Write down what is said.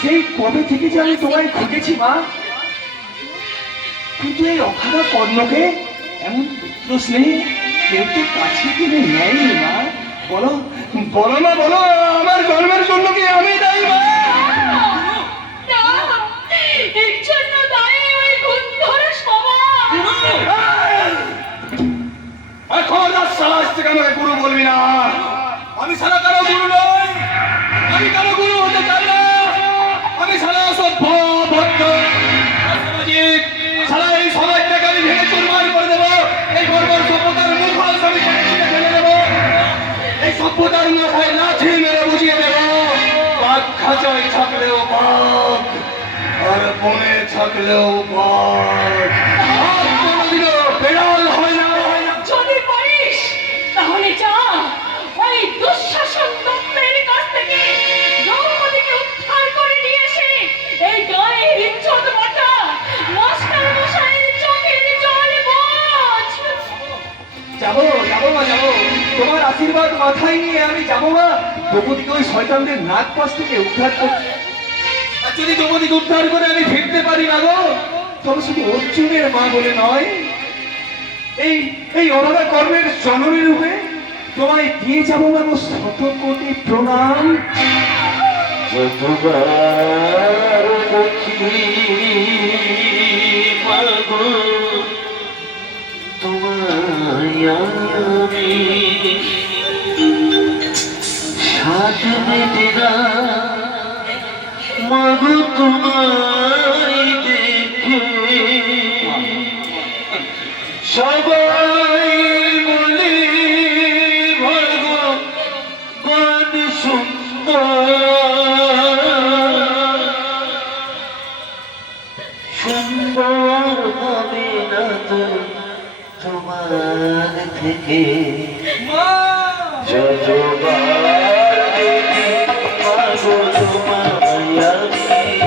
সেই কবে থেকে যে আমি তোমায় খুঁজেছি মা, কিন্তু এই অখানা কর্ণকে এমন পুত্র স্নেহে কেউ তো কাছে টেনে নেয়নি মা। বলো বলো না, বলো আমার জন্মের জন্য কি আমি দায়ী মা? এর জন্য দায়ী ওই গুন্ধর সমাজ। খবরদার শালা, আজ থেকে আমাকে গুরু বলবি না। আমি শালা কারো গুরু নই, আমি কারো গুরু হতে চাই না। আমি শালা সভ্য ভদ্র সামাজিক, শালা এই সমাজটাকে আমি ভেঙে চুরমার করে দেবো। এই বর্বর সভ্যতার মুখোশ আমি ছিঁড়ে ফেলে দেবো। এই সভ্যতার মাথায় লাঠি মেরে বুঝিয়ে দেবো, বাঘ খাঁচায় থাকলেও বাঘ, আর বনে থাকলেও বাঘ, আর কোনোদিনও বেড়াল হয় না। যদি পারিস তাহলে যা ওই দুঃশাসন দপ্তরের কাছ থেকে দ্রৌপদীকে উদ্ধার করে নিয়ে এসে এই গায়ের ইজ্জত বাঁচা, মাস্টার মশাইয়ের চোখের জল বোঝ। যাবো যাবো মা, যাবো। তোমার আশীর্বাদ মাথায় নিয়ে আমি যাবো মা। দ্রৌপদীকে ওই শয়তানদের নাক পাশ থেকে উদ্ধার করতে। আর যদি দ্রৌপদীকে উদ্ধার করে আমি ফিরতে পারি না গো, তবে শুধু অর্জুনের মা বলে নয়, এই এই অনাথা কর্মের জননী রূপে তোমায় দিয়ে যাবো না গো শত কোটি প্রণাম। যতবার দেখি পাগল তোমায় আমি, সাত মেটেরা মাগো তোমায় দেখে, সবাই বলে ভগবান সুন্দর, সুন্দর হবে না তো তোমার থেকে যত